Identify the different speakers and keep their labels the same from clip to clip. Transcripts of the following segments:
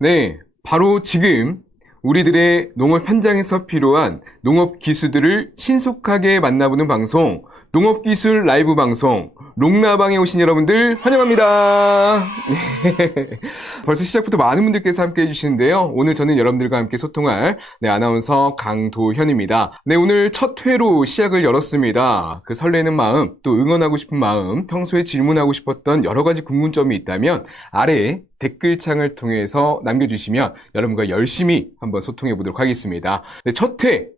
Speaker 1: 네, 바로 지금 우리들의 농업 현장에서 필요한 농업 기술들을 신속하게 만나보는 방송, 농업기술 라이브 방송, 롱라방에 오신 여러분들 환영합니다. 네. 벌써 시작부터 많은 분들께서 함께 해주시는데요. 오늘 저는 여러분들과 함께 소통할 네, 아나운서 강도현입니다. 네, 오늘 첫 회로 시작을 열었습니다. 그 설레는 마음, 또 응원하고 싶은 마음, 평소에 질문하고 싶었던 여러 가지 궁금점이 있다면 아래에 댓글창을 통해서 남겨주시면 여러분과 열심히 한번 소통해 보도록 하겠습니다. 네, 첫 회.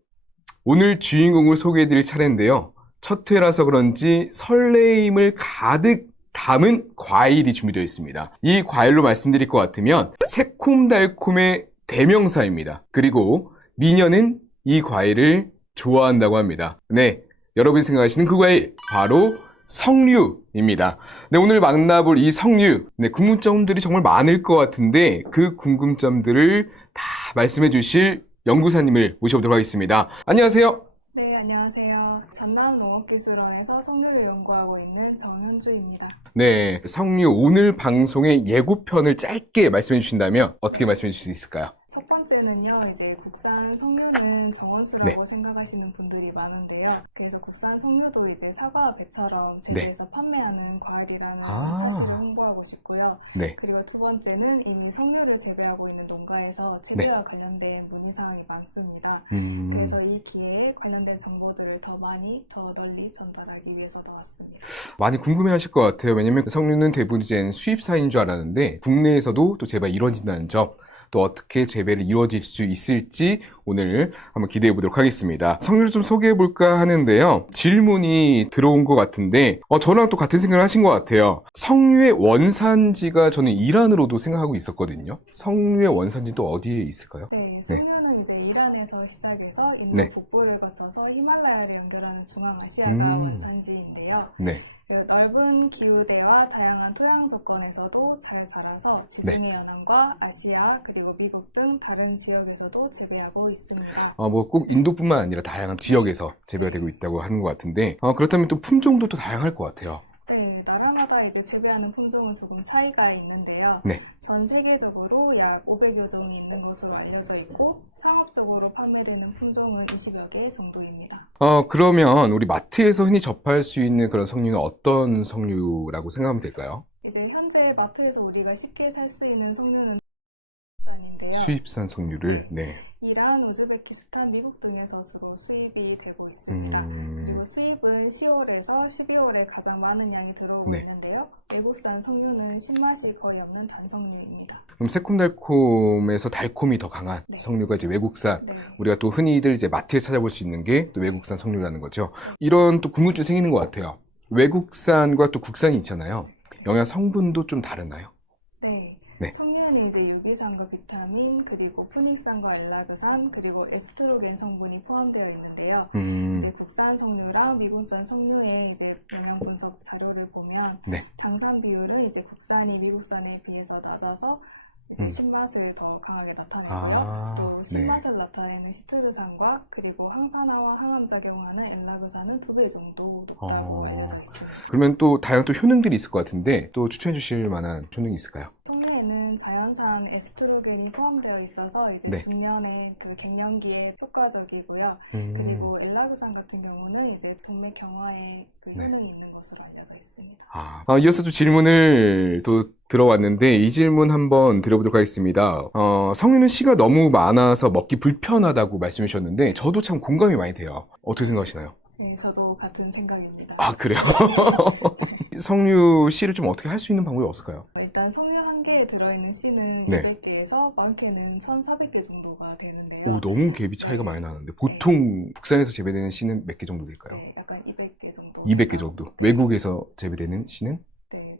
Speaker 1: 오늘 주인공을 소개해 드릴 차례인데요. 첫 회라서 그런지 설레임을 가득 담은 과일이 준비되어 있습니다. 이 과일로 말씀드릴 것 같으면 새콤달콤의 대명사입니다. 그리고 미녀는 이 과일을 좋아한다고 합니다. 네, 여러분이 생각하시는 그 과일 바로 석류입니다. 네, 오늘 만나볼 이 석류, 네, 궁금점들이 정말 많을 것 같은데 그 궁금점들을 다 말씀해 주실 연구사님을 모셔보도록 하겠습니다. 안녕하세요.
Speaker 2: 네, 안녕하세요. 전남농업기술원에서 석류를 연구하고 있는 정현주입니다.
Speaker 1: 네, 석류 오늘 방송의 예고편을 짧게 말씀해 주신다면 어떻게 말씀해 주실 수 있을까요?
Speaker 2: 첫 번째는요, 이제 국산 석류는 정원수라고
Speaker 1: 네.
Speaker 2: 생각하시는 분들이 많은데요. 그래서 국산 석류도 이제 사과와 배처럼 재배해서 판매하는 과일이라는
Speaker 1: 네. 아.
Speaker 2: 사실을 홍보하고 싶고요.
Speaker 1: 네,
Speaker 2: 그리고 두 번째는 이미 석류를 재배하고 있는 농가에서
Speaker 1: 네.
Speaker 2: 재배와 관련된 문의사항이 많습니다.
Speaker 1: 음,
Speaker 2: 그래서 이 기회에 관련된 정보들을 더 많이, 더 널리 전달하기 위해서 나왔습니다.
Speaker 1: 많이 궁금해 하실 것 같아요. 왜냐면 석류는 대부분 이제 수입사인 줄 알았는데 국내에서도 또 재배가 이루어진다는 점, 또 어떻게 재배를 이루어질 수 있을지 오늘 한번 기대해 보도록 하겠습니다. 석류를 좀 소개해 볼까 하는데요. 질문이 들어온 것 같은데, 어, 저랑 또 같은 생각을 하신 것 같아요. 석류의 원산지가 저는 이란으로도 생각하고 있었거든요. 석류의 원산지 또 어디에 있을까요?
Speaker 2: 네, 석류는 이제 이란에서 시작해서 인도
Speaker 1: 네.
Speaker 2: 북부를 거쳐서 히말라야를 연결하는 중앙아시아가
Speaker 1: 음.
Speaker 2: 원산지인데요.
Speaker 1: 네.
Speaker 2: 그리고 넓은 기후대와 다양한 토양 조건에서도 잘 자라서
Speaker 1: 네.
Speaker 2: 지중해 연안과 아시아 그리고 미국 등 다른 지역에서도 재배하고 있습니다.
Speaker 1: 어, 뭐꼭 인도뿐만 아니라 다양한 지역에서 재배가 되고 있다고 하는 것 같은데, 어, 그렇다면 또 품종도 또 다양할 것 같아요.
Speaker 2: 네, 나라마다 이제 재배하는 품종은 조금 차이가 있는데요.
Speaker 1: 네.
Speaker 2: 전 세계적으로 약 500여 종이 있는 것으로 알려져 있고 상업적으로 판매되는 품종은 20여 개 정도입니다.
Speaker 1: 어, 그러면 우리 마트에서 흔히 접할 수 있는 그런 석류는 어떤 석류라고 생각하면 될까요?
Speaker 2: 이제 현재 마트에서 우리가 쉽게 살 수 있는 석류는 수입산인데요.
Speaker 1: 수입산 석류를, 네.
Speaker 2: 이란, 우즈베키스탄, 미국 등에서 주로 수입이 되고 있습니다. 그리고
Speaker 1: 음,
Speaker 2: 수입은 10월에서 12월에 가장 많은 양이 들어오고
Speaker 1: 네.
Speaker 2: 있는데요. 외국산 석류는 신맛이 거의 없는 단석류입니다.
Speaker 1: 그럼 새콤달콤에서 달콤이 더 강한
Speaker 2: 네.
Speaker 1: 석류가 이제 외국산,
Speaker 2: 네.
Speaker 1: 우리가 또 흔히들 이제 마트에 찾아볼 수 있는 게 또 외국산 석류라는 거죠. 이런 또 궁금증 생기는 것 같아요. 외국산과 또 국산이 있잖아요. 영양 성분도 좀 다르나요?
Speaker 2: 네.
Speaker 1: 네.
Speaker 2: 석류에는 이제 유기산과 비타민, 그리고 포닉산과 엘라그산, 그리고 에스트로겐 성분이 포함되어 있는데요.
Speaker 1: 음,
Speaker 2: 이제 국산 석류랑 미국산 석류의 이제 영양 분석 자료를 보면
Speaker 1: 네.
Speaker 2: 당산 비율은 이제 국산이 미국산에 비해서 낮아서 이제
Speaker 1: 음.
Speaker 2: 신맛을 더 강하게 나타내고요.
Speaker 1: 아,
Speaker 2: 또
Speaker 1: 네.
Speaker 2: 신맛을 나타내는 시트르산과 그리고 항산화와 항암 작용하는 엘라그산은 두 배 정도 높다고
Speaker 1: 어.
Speaker 2: 알려져 있습니다.
Speaker 1: 그러면 또 다양한 또 효능들이 있을 것 같은데 또 추천해 주실 만한 효능이 있을까요?
Speaker 2: 석류에는 자연산 에스트로겐이 포함되어 있어서 이제
Speaker 1: 네.
Speaker 2: 중년의 그 갱년기에 효과적이고요.
Speaker 1: 음,
Speaker 2: 그리고 엘라그산 같은 경우는 이제 동맥 경화에 그
Speaker 1: 네.
Speaker 2: 효능이 있는 것으로 알려져 있습니다.
Speaker 1: 아, 아, 이어서 또 질문을 또 들어왔는데 이 질문 한번 드려보도록 하겠습니다. 어, 석류는 씨가 너무 많아서 먹기 불편하다고 말씀해 주셨는데 저도 참 공감이 많이 돼요. 어떻게 생각하시나요?
Speaker 2: 네, 저도 같은 생각입니다.
Speaker 1: 아, 그래요? 석류 씨를 좀 어떻게 할 수 있는 방법이 없을까요?
Speaker 2: 일단 석류 한 개에 들어있는 씨는
Speaker 1: 네.
Speaker 2: 200개에서 많게는 1,400개 정도가 되는데요.
Speaker 1: 오, 너무 갭이 차이가 많이 나는데 보통 국산에서 재배되는 씨는 몇 개 정도 될까요?
Speaker 2: 네, 약간 200개 정도.
Speaker 1: 200개 정도. 외국에서 재배되는 씨는?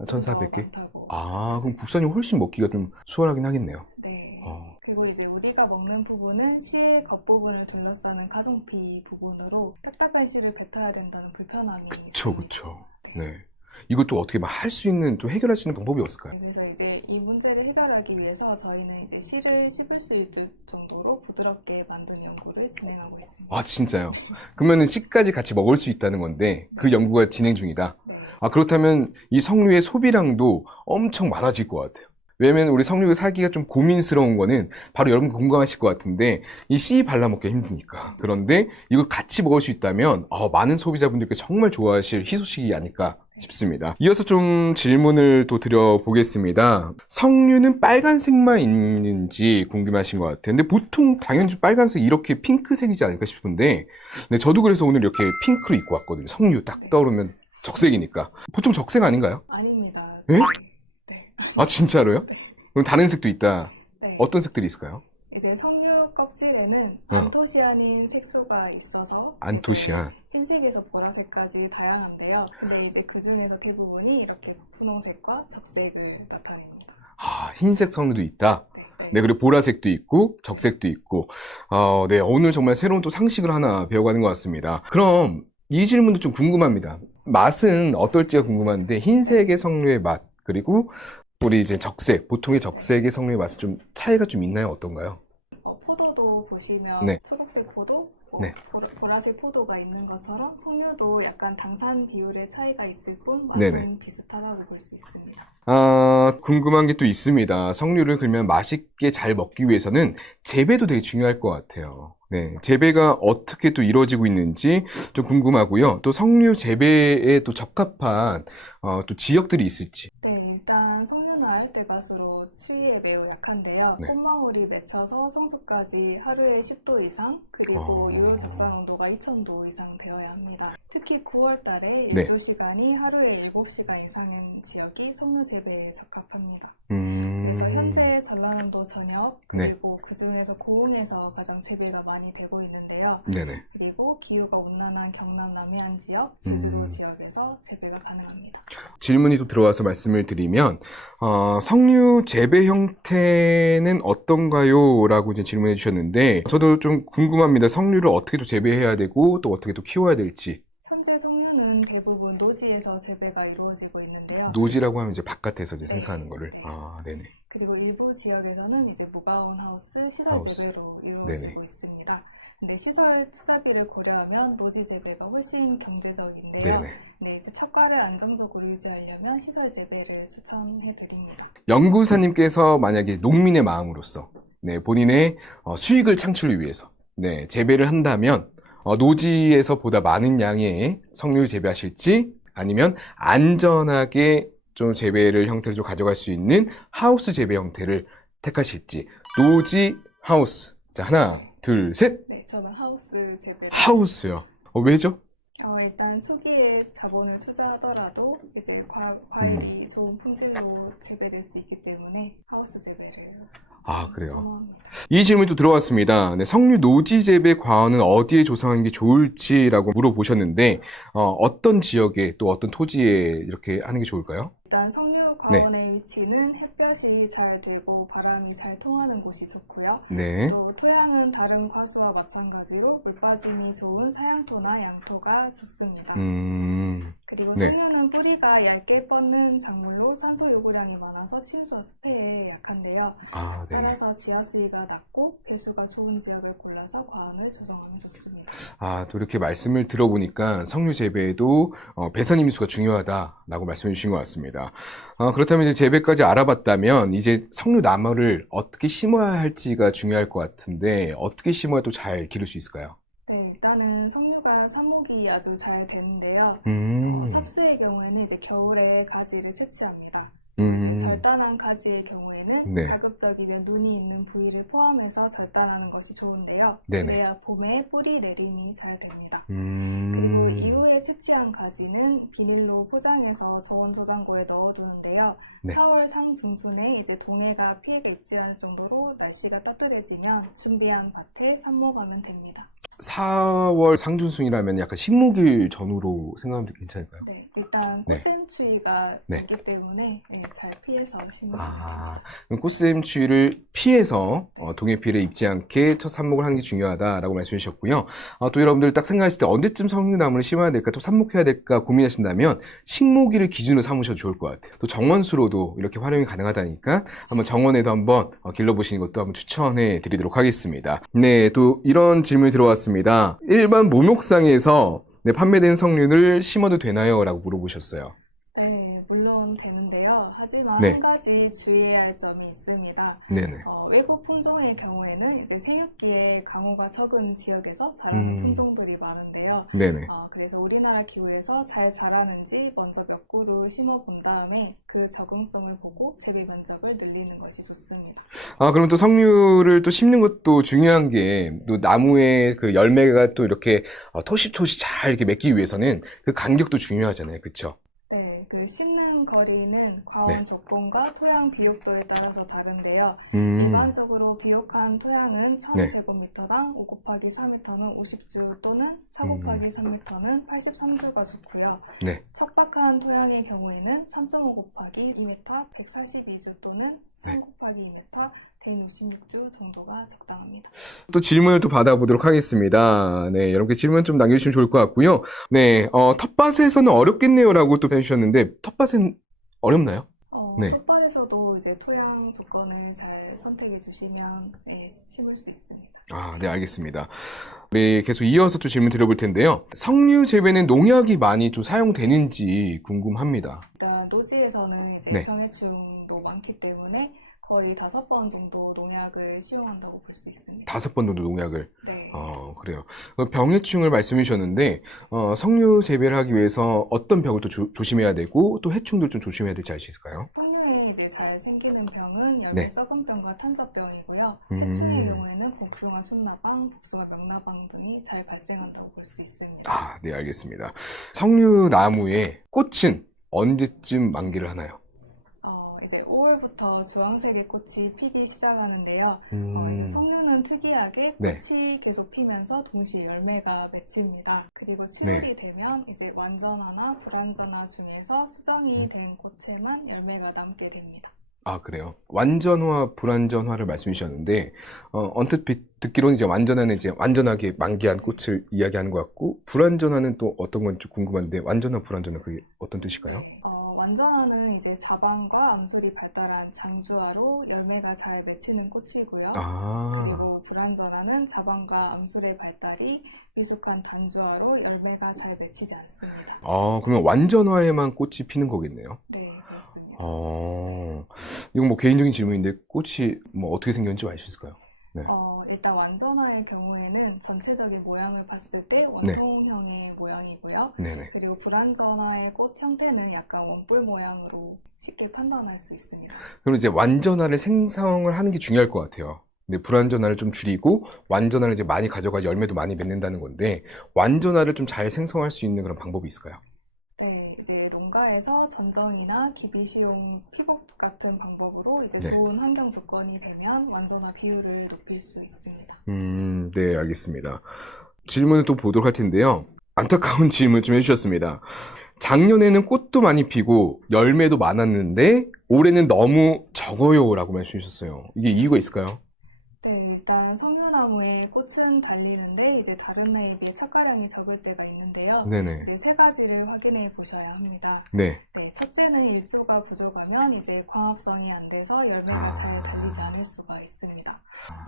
Speaker 2: 네,
Speaker 1: 아, 좀더1,400 개?
Speaker 2: 많다고.
Speaker 1: 아, 그럼 국산이 훨씬 먹기가 좀 수월하긴 하겠네요.
Speaker 2: 네.
Speaker 1: 어.
Speaker 2: 그리고 이제 우리가 먹는 부분은 씨의 겉부분을 둘러싸는 가종피 부분으로 딱딱한 씨를 뱉어야 된다는 불편함이
Speaker 1: 그쵸,
Speaker 2: 있습니다.
Speaker 1: 그쵸. 네. 이것도 어떻게 막 할 수 있는, 또 해결할 수 있는 방법이 없을까요?
Speaker 2: 네, 그래서 이제 이 문제를 해결하기 위해서 저희는 이제 씨를 씹을 수 있을 정도로 부드럽게 만든 연구를 진행하고 있습니다.
Speaker 1: 아, 진짜요? 그러면은 씨까지 같이 먹을 수 있다는 건데, 그 연구가 진행 중이다.
Speaker 2: 네.
Speaker 1: 아, 그렇다면 이 석류의 소비량도 엄청 많아질 것 같아요. 왜냐면 우리 석류가 사기가 좀 고민스러운 거는 바로 여러분 공감하실 것 같은데 이씨 발라먹기가 힘드니까. 그런데 이거 같이 먹을 수 있다면 어, 많은 소비자분들께 정말 좋아하실 희소식이 아닐까 싶습니다. 이어서 좀 질문을 또 드려보겠습니다. 석류는 빨간색만 있는지 궁금하신 것 같아요. 근데 보통 당연히 빨간색 이렇게 핑크색이지 않을까 싶은데 네, 저도 그래서 오늘 이렇게 핑크로 입고 왔거든요. 석류 딱 떠오르면 적색이니까. 보통 적색 아닌가요?
Speaker 2: 아닙니다.
Speaker 1: 에?
Speaker 2: 네.
Speaker 1: 아 진짜로요?
Speaker 2: 네.
Speaker 1: 그럼 다른 색도 있다.
Speaker 2: 네.
Speaker 1: 어떤 색들이 있을까요?
Speaker 2: 이제 석류 껍질에는
Speaker 1: 어.
Speaker 2: 안토시아닌 색소가 있어서
Speaker 1: 안토시안.
Speaker 2: 흰색에서 보라색까지 다양한데요. 근데 이제 그 중에서 대부분이 이렇게 분홍색과 적색을 나타냅니다.
Speaker 1: 아 흰색 석류도 있다.
Speaker 2: 네.
Speaker 1: 네 그리고 보라색도 있고 적색도 있고. 어, 네 오늘 정말 새로운 또 상식을 하나 배워가는 것 같습니다. 그럼 이 질문도 좀 궁금합니다. 맛은 어떨지가 궁금한데 흰색의 석류의 맛 그리고 우리 이제 적색 보통의 적색의 석류의 맛은 좀 차이가 좀 있나요? 어떤가요?
Speaker 2: 어, 포도도 보시면
Speaker 1: 네.
Speaker 2: 초록색 포도, 어,
Speaker 1: 네.
Speaker 2: 보- 보라 색 포도가 있는 것처럼 석류도 약간 당산 비율의 차이가 있을 뿐 맛은
Speaker 1: 네네.
Speaker 2: 비슷하다고 볼 수 있습니다.
Speaker 1: 아, 궁금한 게 또 있습니다. 석류를 그러면 맛있게 잘 먹기 위해서는 재배도 되게 중요할 것 같아요. 네, 재배가 어떻게 또 이루어지고 있는지 좀 궁금하고요. 또 석류 재배에 또 적합한 어, 또 지역들이 있을지.
Speaker 2: 네, 일단 석류는 알뜰가스로 추위에 매우 약한데요.
Speaker 1: 네.
Speaker 2: 콧망울이 맺혀서 성수까지 하루에 10도 이상, 그리고
Speaker 1: 어.
Speaker 2: 유효 적산 온도가 2000도 이상 되어야 합니다. 특히 9월 달에
Speaker 1: 네.
Speaker 2: 일조 시간이 하루에 7시간 이상인 지역이 석류 재배에 적합합니다.
Speaker 1: 음,
Speaker 2: 그래서 현재 전라남도 전역,
Speaker 1: 네.
Speaker 2: 그리고 그 중에서 고흥에서 가장 재배가 많이 되고 있는데요.
Speaker 1: 네네.
Speaker 2: 그리고 기후가 온난한 경남 남해안 지역, 제주도
Speaker 1: 음.
Speaker 2: 지역에서 재배가 가능합니다.
Speaker 1: 질문이 또 들어와서 말씀을 드리면, 어, 석류 재배 형태는 어떤가요? 라고 이제 질문해 주셨는데, 저도 좀 궁금합니다. 석류를 어떻게 또 재배해야 되고, 또 어떻게 또 키워야 될지.
Speaker 2: 현재 석류는 대부분 노지에서 재배가 이루어지고 있는데요.
Speaker 1: 노지라고 하면 이제 바깥에서 이제
Speaker 2: 네.
Speaker 1: 생산하는 거를.
Speaker 2: 네.
Speaker 1: 아, 네네.
Speaker 2: 그리고 일부 지역에서는 이제 무가온 하우스 시설
Speaker 1: 하우스.
Speaker 2: 재배로 이루어지고
Speaker 1: 네네.
Speaker 2: 있습니다. 근데 시설 투자비를 고려하면 노지 재배가 훨씬 경제적인데요.
Speaker 1: 네네.
Speaker 2: 네, 이제 척가를 안정적으로 유지하려면 시설 재배를 추천해 드립니다.
Speaker 1: 연구사님께서 만약에 농민의 마음으로서, 네, 본인의 어, 수익을 창출을 위해서, 네, 재배를 한다면, 어, 노지에서 보다 많은 양의 석류를 재배하실지, 아니면 안전하게 좀 재배를 형태를 좀 가져갈 수 있는 하우스 재배 형태를 택하실지, 노지, 하우스. 자, 하나, 둘, 셋.
Speaker 2: 네, 저는 하우스 재배.
Speaker 1: 하우스요. 어, 왜죠?
Speaker 2: 어, 일단 초기에 자본을 투자하더라도 이제 과, 과일이 좋은 품질로 재배될 수 있기 때문에 하우스 재배를
Speaker 1: 아, 그래요.
Speaker 2: 선호합니다.
Speaker 1: 이 질문이 또 들어왔습니다. 네, 석류 노지 재배 과원은 어디에 조성하는 게 좋을지라고 물어보셨는데, 어, 떤 지역에 또 어떤 토지에 이렇게 하는 게 좋을까요?
Speaker 2: 일단 석류
Speaker 1: 네.
Speaker 2: 과원의 위치는 햇볕이 잘 들고 바람이 잘 통하는 곳이 좋고요.
Speaker 1: 네.
Speaker 2: 또 토양은 다른 과수와 마찬가지로 물 빠짐이 좋은 사양토나 양토가 좋습니다.
Speaker 1: 음,
Speaker 2: 그리고
Speaker 1: 네.
Speaker 2: 석류는 뿌리가 얇게 뻗는 작물로 산소 요구량이 많아서 침수와 습해에 약한데요.
Speaker 1: 아, 네네.
Speaker 2: 따라서 지하 수위가 낮고 배수가 좋은 지역을 골라서 과원을 조성하면 좋습니다.
Speaker 1: 아, 또 이렇게 말씀을 들어보니까 석류 재배에도 어, 배선 임수가 중요하다라고 말씀해 주신 것 같습니다. 어, 그렇다면 이제 재배까지 알아봤다면 이제 석류 나무를 어떻게 심어야 할지가 중요할 것 같은데 어떻게 심어야 또 잘 기를 수 있을까요?
Speaker 2: 네, 일단은 석류가 삽목이 아주 잘 되는데요.
Speaker 1: 음,
Speaker 2: 어, 삽수의 경우에는 이제 겨울에 가지를 채취합니다.
Speaker 1: 음,
Speaker 2: 절단한 가지의 경우에는
Speaker 1: 네.
Speaker 2: 가급적이면 눈이 있는 부위를 포함해서 절단하는 것이 좋은데요.
Speaker 1: 네네.
Speaker 2: 그래야 봄에 뿌리 내림이 잘 됩니다.
Speaker 1: 음,
Speaker 2: 그리고 이후에 채취한 가지는 비닐로 포장해서 저온 저장고에 넣어두는데요.
Speaker 1: 네.
Speaker 2: 4월 상중순에 이제 동해가 피해가 않을 정도로 날씨가 따뜻해지면 준비한 밭에 삽목하면 됩니다.
Speaker 1: 4월 상준순이라면 약간 식목일 전후로 생각하면 괜찮을까요?
Speaker 2: 네, 일단
Speaker 1: 네.
Speaker 2: 꽃샘추위가
Speaker 1: 네.
Speaker 2: 있기 때문에 네, 잘 피해서 심으시면
Speaker 1: 아,
Speaker 2: 됩니다.
Speaker 1: 그럼 꽃샘 추위를 피해서 어, 동해 피해를 입지 않게 첫 삽목을 하는 게 중요하다라고 말씀해 주셨고요. 어, 또 여러분들 딱 생각했을 때 언제쯤 석류나무 를 심어야 될까, 또 삽목해야 될까 고민하신다면 식목일을 기준으로 삼으셔도 좋을 것 같아요. 또 정원수로도 이렇게 활용이 가능하다니까 한번 정원에도 한번 어, 길러보시는 것도 한번 추천해 드리도록 하겠습니다. 네, 또 이런 질문이 들어왔습니다. 일반 목욕상에서 네, 판매된 석류를 심어도 되나요? 라고 물어보셨어요.
Speaker 2: 네, 물론 되는데요. 하지만
Speaker 1: 네.
Speaker 2: 한 가지 주의해야 할 점이 있습니다.
Speaker 1: 네네.
Speaker 2: 어, 외국 품종의 경우에는 이제 생육기에 강우가 적은 지역에서 자라는
Speaker 1: 음.
Speaker 2: 품종들이 많은데요.
Speaker 1: 네네.
Speaker 2: 어, 그래서 우리나라 기후에서 잘 자라는지 먼저 몇 그루 심어 본 다음에 그 적응성을 보고 재배 면적을 늘리는 것이 좋습니다.
Speaker 1: 아, 그럼 또 석류를 또 심는 것도 중요한 게, 또 나무의 그 열매가 또 이렇게 어, 토시토시 잘 이렇게 맺기 위해서는 그 간격도 중요하잖아요. 그쵸?
Speaker 2: 네, 그 심는 거리는 과원
Speaker 1: 네.
Speaker 2: 조건과 토양 비옥도에 따라서 다른데요.
Speaker 1: 음,
Speaker 2: 일반적으로 비옥한 토양은
Speaker 1: 네.
Speaker 2: 1000제곱미터당 5 곱하기 4m는 50주 또는 4 곱하기 3m는 83주가 좋고요.
Speaker 1: 네.
Speaker 2: 척박한 토양의 경우에는 3.5 곱하기 2m 142주 또는 3
Speaker 1: 네.
Speaker 2: 곱하기 2m 156주 정도가 적당합니다.
Speaker 1: 또 질문을 또 받아보도록 하겠습니다. 네, 여러분께 질문 좀 남겨주시면 좋을 것 같고요. 네, 어, 텃밭에서는 어렵겠네요라고 또 해주셨는데, 텃밭은 어렵나요?
Speaker 2: 어,
Speaker 1: 네.
Speaker 2: 텃밭에서도 이제 토양 조건을 잘 선택해 주시면 네, 심을 수 있습니다.
Speaker 1: 아, 네, 알겠습니다. 우리 계속 이어서 또 질문 드려볼 텐데요. 석류 재배는 농약이 많이 좀 사용되는지 궁금합니다.
Speaker 2: 일단 노지에서는 이제
Speaker 1: 네.
Speaker 2: 병해충도 많기 때문에 거의 다섯 번 정도 농약을 시용한다고 볼 수 있습니다.
Speaker 1: 다섯 번 정도 농약을.
Speaker 2: 네.
Speaker 1: 어, 그래요. 어, 병해충을 말씀해 주셨는데, 어, 석류 재배를 하기 위해서 어떤 병을 또 조, 조심해야 되고, 또 해충들 좀 조심해야 될지 알 수 있을까요?
Speaker 2: 석류에 이제 잘 생기는 병은 열매
Speaker 1: 네.
Speaker 2: 썩은 병과 탄저병이고요.
Speaker 1: 음.
Speaker 2: 해충의 경우에는 복숭아 순나방, 복숭아 명나방 등이 잘 발생한다고 볼 수 있습니다.
Speaker 1: 아, 네, 알겠습니다. 석류 나무의 꽃은 언제쯤 만개를 하나요?
Speaker 2: 어, 이제 5월부터 주황색의 꽃이 피기 시작하는데요. 어, 이제
Speaker 1: 음,
Speaker 2: 석류는 특이하게
Speaker 1: 네.
Speaker 2: 꽃이 계속 피면서 동시에 열매가 맺힙니다. 그리고 7월이 되면 이제 완전화나 불완전화 중에서 수정이
Speaker 1: 음.
Speaker 2: 된 꽃에만 열매가 남게 됩니다.
Speaker 1: 아, 그래요. 완전화, 불완전화를 말씀해 주셨는데, 어, 언뜻 비- 듣기로는 이제 완전화는 이제 완전하게 만개한 꽃을 이야기하는 것 같고, 불완전화는 또 어떤 건지 궁금한데, 완전화, 불완전화 그게 어떤 뜻일까요?
Speaker 2: 네. 어, 완전화는 이제 자방과 암술이 발달한 장주화로 열매가 잘 맺히는 꽃이고요.
Speaker 1: 아,
Speaker 2: 그리고 불완전화는 자방과 암술의 발달이 미숙한 단주화로 열매가 잘 맺히지 않습니다.
Speaker 1: 아, 그러면 완전화에만 꽃이 피는 거겠네요.
Speaker 2: 네, 그렇습니다.
Speaker 1: 어, 이건 뭐 개인적인 질문인데, 꽃이 뭐 어떻게 생겼는지 알 수 있을까요?
Speaker 2: 어, 일단 완전화의 경우에는 전체적인 모양을 봤을 때
Speaker 1: 네.
Speaker 2: 원통형의 모양이고요.
Speaker 1: 네네.
Speaker 2: 그리고 불완전화의 꽃 형태는 약간 원뿔 모양으로 쉽게 판단할 수 있습니다.
Speaker 1: 그럼 이제 완전화를 생성을 하는 게 중요할 것 같아요. 근데 불완전화를 좀 줄이고 완전화를 이제 많이 가져가 열매도 많이 맺는다는 건데 완전화를 좀 잘 생성할 수 있는 그런 방법이 있을까요?
Speaker 2: 네, 이제 농가에서 전정이나 기비시용 피복 같은 방법으로 이제
Speaker 1: 네.
Speaker 2: 좋은 환경 조건이 되면 완전화 비율을 높일 수 있습니다.
Speaker 1: 음, 네, 알겠습니다. 질문을 또 보도록 할 텐데요. 안타까운 질문 좀 해주셨습니다. 작년에는 꽃도 많이 피고 열매도 많았는데 올해는 너무 적어요라고 말씀해 주셨어요. 이게 이유가 있을까요?
Speaker 2: 네, 일단 석류나무의 꽃은 달리는데 이제 다른 해에 비해 착가량이 적을 때가 있는데요.
Speaker 1: 네네.
Speaker 2: 이제 세 가지를 확인해 보셔야 합니다.
Speaker 1: 네.
Speaker 2: 네, 첫째는 일조가 부족하면 이제 광합성이 안 돼서 열매가
Speaker 1: 아.
Speaker 2: 잘 달리지 않을 수가 있습니다.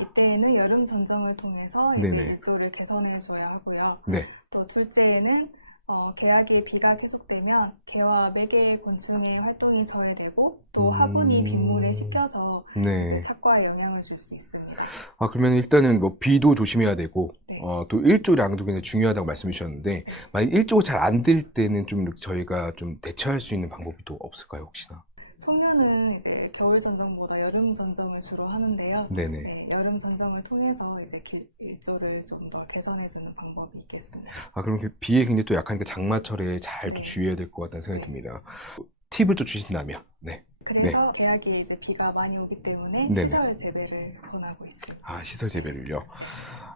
Speaker 2: 이때에는 여름 전정을 통해서 이제
Speaker 1: 네네.
Speaker 2: 일조를 개선해 줘야 하고요.
Speaker 1: 네.
Speaker 2: 또 둘째에는 어, 개약의 비가 계속되면 개와 매개의 곤충의 활동이 저해되고 또
Speaker 1: 음.
Speaker 2: 화분이 빗물에 식혀서 이제
Speaker 1: 네.
Speaker 2: 착과에 영향을 줄 수 있습니다.
Speaker 1: 아, 그러면 일단은 뭐 비도 조심해야 되고,
Speaker 2: 네.
Speaker 1: 어, 또 일조량도 굉장히 중요하다고 말씀해 주셨는데, 만약 일조가 잘 안 될 때는 좀 이렇게 저희가 좀 대처할 수 있는 방법이 또 없을까요, 혹시나?
Speaker 2: 석류는 이제 겨울 전정보다 여름 전정을 주로 하는데요.
Speaker 1: 네네.
Speaker 2: 네, 여름 전정을 통해서 이제 길- 일조를 좀 더 개선해주는 방법이 있겠습니다.
Speaker 1: 아, 그럼 그 비에 굉장히 또 약하니까 장마철에 잘 또
Speaker 2: 네.
Speaker 1: 주의해야 될 것 같다는 생각이
Speaker 2: 네.
Speaker 1: 듭니다. 팁을 또 주신다면, 네.
Speaker 2: 그래서 계약에 이제 비가 많이 오기 때문에
Speaker 1: 네네.
Speaker 2: 시설 재배를 권하고 있습니다.
Speaker 1: 아, 시설 재배를요.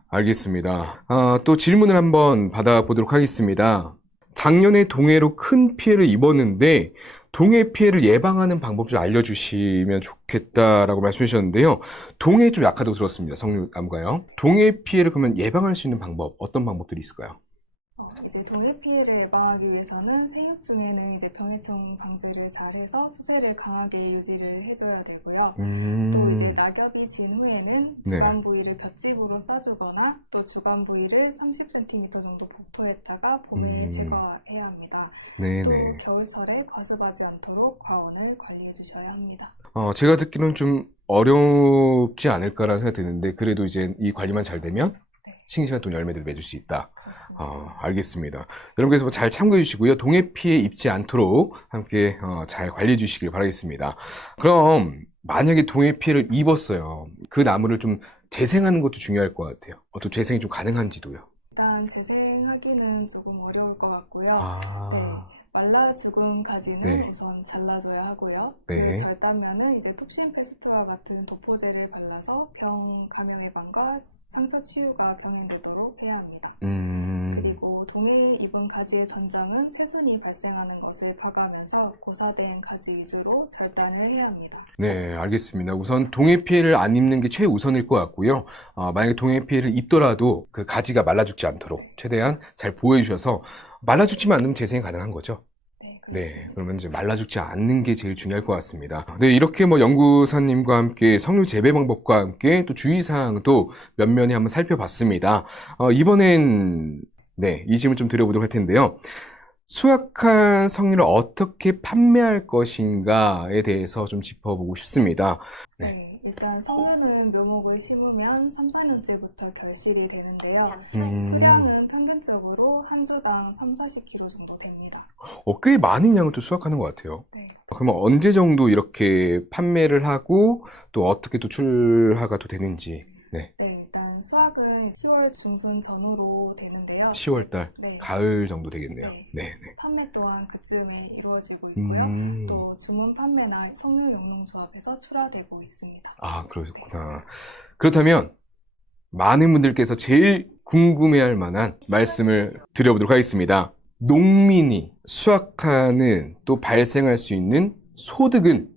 Speaker 1: 알겠습니다. 아, 또 질문을 한번 받아보도록 하겠습니다. 작년에 동해로 큰 피해를 입었는데, 동해 피해를 예방하는 방법 좀 알려주시면 좋겠다라고 말씀해 주셨는데요. 동해 좀 약하다고 들었습니다. 석류 나무가요. 동해 피해를 그러면 예방할 수 있는 방법, 어떤 방법들이 있을까요?
Speaker 2: 어, 이제 동해 피해를 예방하기 위해서는 생육 중에는 이제 병해충 방제를 잘해서 수세를 강하게 유지를 해줘야 되고요.
Speaker 1: 음.
Speaker 2: 또 이제 낙엽이 진 후에는
Speaker 1: 네.
Speaker 2: 주간 부위를 볏짚으로 싸주거나 또 주간 부위를 30cm 정도 복토했다가 봄에
Speaker 1: 음.
Speaker 2: 제거해야 합니다.
Speaker 1: 네네.
Speaker 2: 또 겨울철에 과습하지 않도록 과온을 관리해 주셔야 합니다.
Speaker 1: 어, 제가 듣기로는 좀 어렵지 않을까라는 생각이 드는데, 그래도 이제 이 관리만 잘 되면
Speaker 2: 네.
Speaker 1: 싱싱한 돈 열매들을 맺을 수 있다. 어, 알겠습니다. 여러분께서 뭐 잘 참고해 주시고요. 동해 피해 입지 않도록 함께 어, 잘 관리해 주시길 바라겠습니다. 그럼 만약에 동해 피해를 입었어요. 그 나무를 좀 재생하는 것도 중요할 것 같아요. 어떤 재생이 좀 가능한지도요.
Speaker 2: 일단 재생하기는 조금 어려울 것 같고요.
Speaker 1: 아,
Speaker 2: 말라 죽은 가지는
Speaker 1: 네.
Speaker 2: 우선 잘라줘야 하고요.
Speaker 1: 네.
Speaker 2: 잘 따면은 이제 톱신 페스트와 같은 도포제를 발라서 병 감염 예방과 상처 치유가 병행되도록 해야 합니다.
Speaker 1: 음,
Speaker 2: 그리고 동해 입은 가지의 전장은 새순이 발생하는 것을 봐가면서 고사된 가지 위주로 절단을 해야 합니다.
Speaker 1: 네, 알겠습니다. 우선 동해 피해를 안 입는 게 최우선일 것 같고요. 어, 만약에 동해 피해를 입더라도 그 가지가 말라 죽지 않도록 최대한 잘 보호해 주셔서 말라 죽지만 않으면 재생이 가능한 거죠.
Speaker 2: 네,
Speaker 1: 네. 그러면 이제 말라 죽지 않는 게 제일 중요할 것 같습니다. 네, 이렇게 뭐 연구사님과 함께 석류 재배 방법과 함께 또 주의사항도 면면히 한번 살펴봤습니다. 어, 이번엔 네, 이 질문 좀 드려보도록 할 텐데요. 수확한 석류를 어떻게 판매할 것인가에 대해서 좀 짚어보고 싶습니다. 네.
Speaker 2: 네, 일단 석류는 묘목을 심으면 3, 4년째부터 결실이 되는데요.
Speaker 1: 음,
Speaker 2: 수량은 평균적으로 한 주당 3, 40kg 정도 됩니다.
Speaker 1: 어, 꽤 많은 양을 또 수확하는 것 같아요.
Speaker 2: 네.
Speaker 1: 그러면 언제 정도 이렇게 판매를 하고 또 어떻게 또 출하가 또 되는지. 네,
Speaker 2: 네, 일단 수확은 10월 중순 전후로 되는데요.
Speaker 1: 10월 달.
Speaker 2: 네,
Speaker 1: 가을 정도 되겠네요.
Speaker 2: 네.
Speaker 1: 네, 네.
Speaker 2: 판매 또한 그쯤에 이루어지고 있고요.
Speaker 1: 음,
Speaker 2: 또 주문 판매나 석류 용농조합에서 출하되고 있습니다.
Speaker 1: 아, 그렇구나. 그렇다면 많은 분들께서 제일 궁금해할 만한 말씀을 드려보도록 하겠습니다. 농민이 수확하는 또 발생할 수 있는 소득은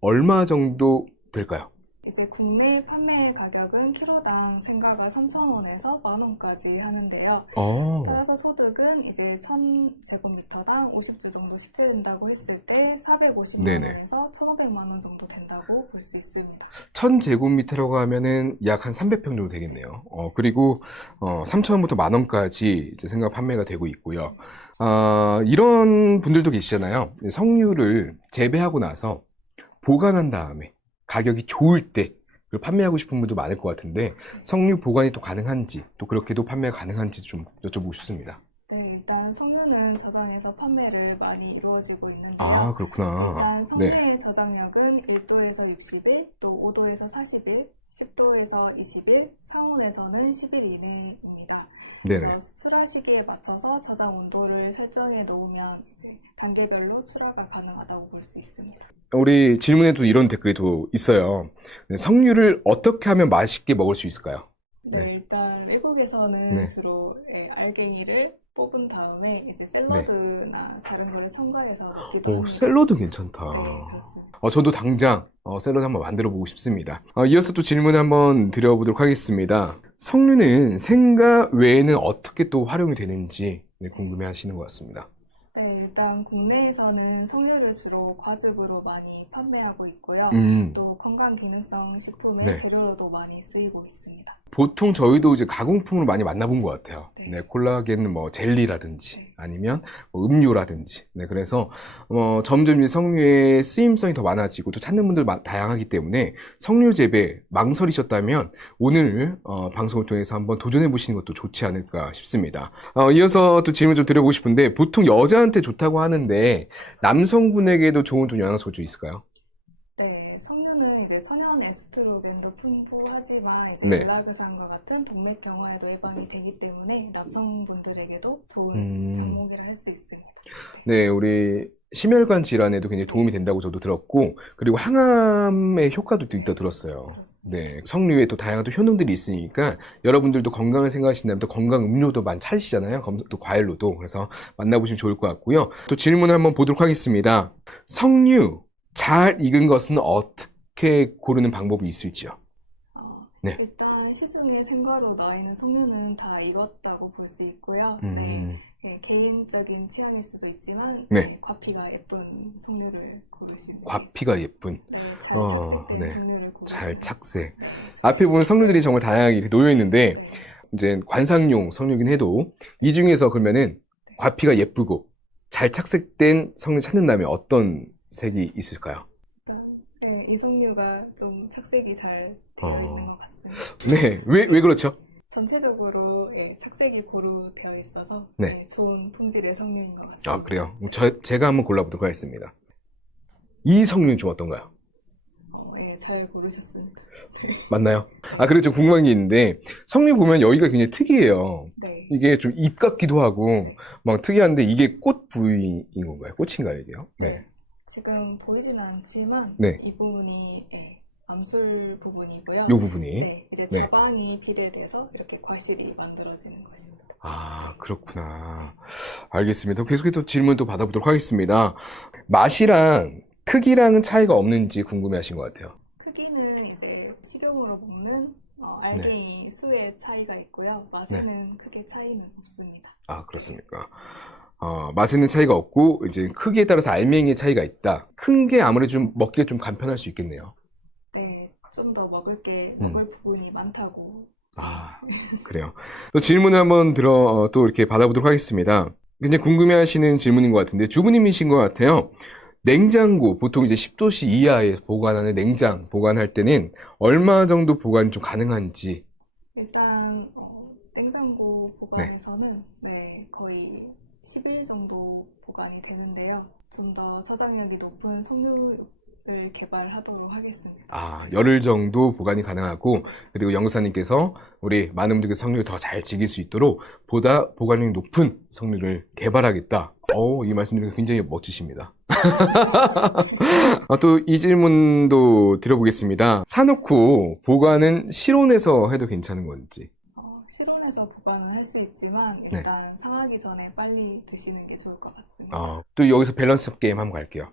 Speaker 1: 얼마 정도 될까요?
Speaker 2: 이제 국내 판매 가격은 키로당 생가가 3,000원에서 만원까지 하는데요.
Speaker 1: 어,
Speaker 2: 따라서 소득은 이제 1,000제곱미터당 50주 정도 식재된다고 했을 때 450만
Speaker 1: 네네.
Speaker 2: 원에서 1,500만 원 정도 된다고 볼 수 있습니다.
Speaker 1: 1000제곱미터라고 하면은 약 한 300평 정도 되겠네요. 어, 그리고, 어, 3,000원부터 만원까지 이제 생각 판매가 되고 있고요. 아, 이런 분들도 계시잖아요. 석류를 재배하고 나서 보관한 다음에 가격이 좋을 때 그걸 판매하고 싶은 분도 많을 것 같은데 석류 보관이 또 가능한지 또 그렇게도 판매가 가능한지 좀 여쭤보고 싶습니다.
Speaker 2: 네, 일단 석류는 저장해서 판매를 많이 이루어지고 있는데요.
Speaker 1: 아, 그렇구나.
Speaker 2: 일단 석류의 저장력은 1도에서 60일, 또 5도에서 40일, 10도에서 20일, 상온에서는 10일 이내입니다.
Speaker 1: 네네.
Speaker 2: 그래서 수출하 시기에 맞춰서 저장 온도를 설정해 놓으면 이제 단계별로 출하가 가능하다고 볼 수 있습니다.
Speaker 1: 우리 질문에도 이런 댓글이 또 있어요. 네, 석류를 어떻게 하면 맛있게 먹을 수 있을까요?
Speaker 2: 네,
Speaker 1: 네.
Speaker 2: 일단 외국에서는
Speaker 1: 네.
Speaker 2: 주로 예, 알갱이를 뽑은 다음에 이제 샐러드나 다른 거를 첨가해서 먹기도
Speaker 1: 오,
Speaker 2: 합니다.
Speaker 1: 샐러드 괜찮다.
Speaker 2: 네.
Speaker 1: 어, 저도 당장 어, 샐러드 한번 만들어 보고 싶습니다. 어, 이어서 또 질문 한번 드려보도록 하겠습니다. 석류는 생가 외에는 어떻게 또 활용이 되는지 네, 궁금해 하시는 것 같습니다.
Speaker 2: 네, 일단 국내에서는 석류를 주로 과즙으로 많이 판매하고 있고요.
Speaker 1: 음,
Speaker 2: 또 건강 기능성 식품의
Speaker 1: 네.
Speaker 2: 재료로도 많이 쓰이고 있습니다.
Speaker 1: 보통 저희도 이제 가공품으로 많이 만나본 것 같아요.
Speaker 2: 네.
Speaker 1: 네, 콜라겐 뭐 젤리라든지
Speaker 2: 네.
Speaker 1: 아니면 뭐 음료라든지. 네, 그래서 어, 점점 이제 석류의 쓰임성이 더 많아지고 또 찾는 분들 마- 다양하기 때문에 석류 재배 망설이셨다면 오늘 어, 방송을 통해서 한번 도전해 보시는 것도 좋지 않을까 싶습니다. 어, 이어서 또 질문 좀 드려보고 싶은데 보통 여자한테 좋다고 하는데 남성분에게도 좋은 좀 있을까요?
Speaker 2: 네, 석류는 이제 천연 에스트로겐도 풍부하지만 이제
Speaker 1: 네.
Speaker 2: 엘라그산과 같은 동맥 경화에도 예방이 되기 때문에 남성분들에게도 좋은
Speaker 1: 음.
Speaker 2: 종목이라 할 수 있습니다.
Speaker 1: 네, 우리 심혈관 질환에도 굉장히 도움이 된다고 저도 들었고, 그리고 항암의 효과도 또 있다 들었어요.
Speaker 2: 그렇습니다.
Speaker 1: 네, 석류에 또 다양한 또 효능들이 있으니까 여러분들도 건강을 생각하신다면 또 건강 음료도 많이 찾으시잖아요. 검- 또 과일로도. 그래서 만나보시면 좋을 것 같고요. 또 질문 한번 보도록 하겠습니다. 석류 잘 익은 것은 어떻게 고르는 방법이 있을지요?
Speaker 2: 어,
Speaker 1: 네. 네.
Speaker 2: 일단 시중에 생과로 나와 있는 석류는 다 익었다고 볼 수 있고요.
Speaker 1: 음,
Speaker 2: 네. 네, 개인적인 취향일 수도 있지만
Speaker 1: 네.
Speaker 2: 네, 과피가 예쁜 석류를 고르시면
Speaker 1: 과피가 예쁜,
Speaker 2: 네, 잘
Speaker 1: 어,
Speaker 2: 착색된
Speaker 1: 네.
Speaker 2: 석류를 고르시면
Speaker 1: 잘 착색.
Speaker 2: 네,
Speaker 1: 앞에 보면 석류들이 정말 다양하게 이렇게 놓여 있는데
Speaker 2: 네.
Speaker 1: 이제 관상용 석류긴 해도 이 중에서 그러면은 과피가 예쁘고 잘 착색된 석류 찾는다면 어떤 색이 있을까요?
Speaker 2: 네, 이 석류가 좀 착색이 잘 되어
Speaker 1: 어.
Speaker 2: 있는 것 같습니다.
Speaker 1: 네, 왜, 왜 그렇죠?
Speaker 2: 전체적으로 예, 착색이 고루 되어 있어서
Speaker 1: 네.
Speaker 2: 네, 좋은 품질의 석류인 것 같습니다.
Speaker 1: 아, 그래요. 저, 제가 한번 골라보도록 하겠습니다. 이 석류는 좀 어떤가요?
Speaker 2: 어, 예, 잘 고르셨습니다.
Speaker 1: 맞나요? 아, 그리고 좀 궁금한 게 있는데, 석류 보면 여기가 굉장히 특이해요.
Speaker 2: 네.
Speaker 1: 이게 좀 잎 같기도 하고,
Speaker 2: 네.
Speaker 1: 막 특이한데, 이게 꽃 부위인 건가요? 꽃인가요, 이게요? 네.
Speaker 2: 지금 보이지는 않지만
Speaker 1: 네.
Speaker 2: 이 부분이 예, 암술 부분이고요.
Speaker 1: 요 부분이.
Speaker 2: 네, 이제
Speaker 1: 네.
Speaker 2: 저방이 비례돼서 이렇게 과실이 만들어지는 것입니다.
Speaker 1: 아, 그렇구나. 알겠습니다. 계속해서 또 질문 또 받아보도록 하겠습니다. 맛이랑 크기랑은 차이가 없는지 궁금해 하신 것 같아요.
Speaker 2: 크기는 이제 식용으로 먹는 어,
Speaker 1: 네.
Speaker 2: 알갱이 수의 차이가 있고요. 맛에는 크게 차이는 없습니다.
Speaker 1: 아, 그렇습니까? 어, 맛에는 차이가 없고, 이제 크기에 따라서 알맹이의 차이가 있다. 큰 게 아무래도 좀 먹기가 좀 간편할 수 있겠네요.
Speaker 2: 네, 좀 더 먹을 게
Speaker 1: 음.
Speaker 2: 먹을 부분이 많다고.
Speaker 1: 아, 그래요. 또 질문을 한번 들어, 어, 또 이렇게 받아보도록 하겠습니다. 굉장히 궁금해 하시는 질문인 것 같은데, 주부님이신 것 같아요. 냉장고, 보통 이제 10도씨 이하에 보관하는 냉장 보관할 때는 얼마 정도 보관이 좀 가능한지.
Speaker 2: 일단 어, 냉장고 보관에서는 네, 거의 10일 정도 보관이 되는데요. 좀 더 저장력이 높은 석류를 개발하도록 하겠습니다.
Speaker 1: 아, 열흘 정도 보관이 가능하고, 그리고 영사님께서 우리 많은 분들께서 석류를 더 잘 즐길 수 있도록 보다 보관력이 높은 석류를 개발하겠다. 어, 이 말씀드리니까 굉장히 멋지십니다. 아, 또 이 질문도 드려보겠습니다. 사놓고 보관은 실온에서 해도 괜찮은 건지.
Speaker 2: 어, 실온에서 보관은 할수 있지만
Speaker 1: 네.
Speaker 2: 일단 상하기 전에 빨리 드시는 게 좋을 것 같습니다.
Speaker 1: 어, 또 여기서 밸런스 게임 한번 갈게요.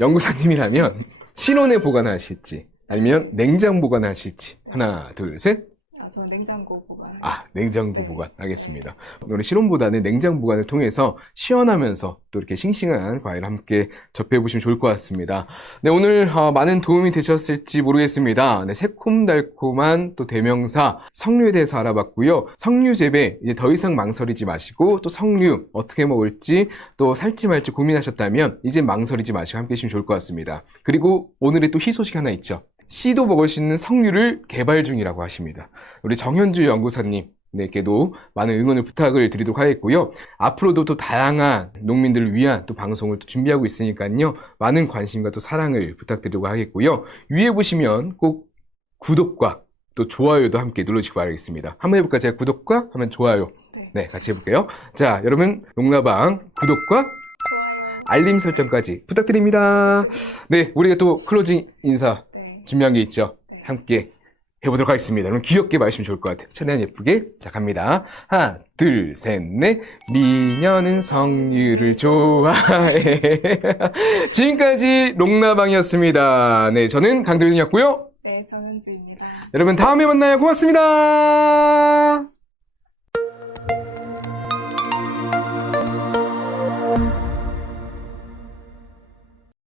Speaker 1: 연구사님이라면 실온에 보관하실지, 아니면 냉장 보관하실지. 하나, 둘, 셋.
Speaker 2: 아, 저는 냉장고 보관.
Speaker 1: 아, 냉장고
Speaker 2: 네.
Speaker 1: 보관. 알겠습니다. 우리 실온보다는 냉장 보관을 통해서 시원하면서 또 이렇게 싱싱한 과일을 함께 접해보시면 좋을 것 같습니다. 네, 오늘 어, 많은 도움이 되셨을지 모르겠습니다. 네, 새콤달콤한 또 대명사 석류에 대해서 알아봤고요. 석류 재배 이제 더 이상 망설이지 마시고 또 석류 어떻게 먹을지 또 살지 말지 고민하셨다면 이제 망설이지 마시고 함께 해주시면 좋을 것 같습니다. 그리고 오늘의 또 희소식 하나 있죠. 씨도 먹을 수 있는 석류를 개발 중이라고 하십니다. 우리 정현주 연구사님 께도 많은 응원을 부탁을 드리도록 하겠고요. 앞으로도 또 다양한 농민들을 위한 또 방송을 또 준비하고 있으니까요. 많은 관심과 또 사랑을 부탁드리도록 하겠고요. 위에 보시면 꼭 구독과 또 좋아요도 함께 눌러주시기 바라겠습니다. 한번 해볼까요? 제가 구독과 하면 좋아요.
Speaker 2: 네.
Speaker 1: 네, 같이 해볼게요. 자, 여러분, 농라방 구독과
Speaker 2: 좋아요.
Speaker 1: 알림 설정까지 부탁드립니다. 네, 우리가 또 클로징 인사
Speaker 2: 네.
Speaker 1: 준비한 게 있죠? 함께 해보도록 하겠습니다. 그럼 귀엽게 말씀면 좋을 것 같아요. 최대한 예쁘게. 시작합니다. 하나, 둘, 셋, 넷. 미녀는 성유를 좋아해. 지금까지 롱나방이었습니다. 네, 저는 강도윤이었고요.
Speaker 2: 네, 저는 주입니다.
Speaker 1: 여러분, 다음에 만나요. 고맙습니다.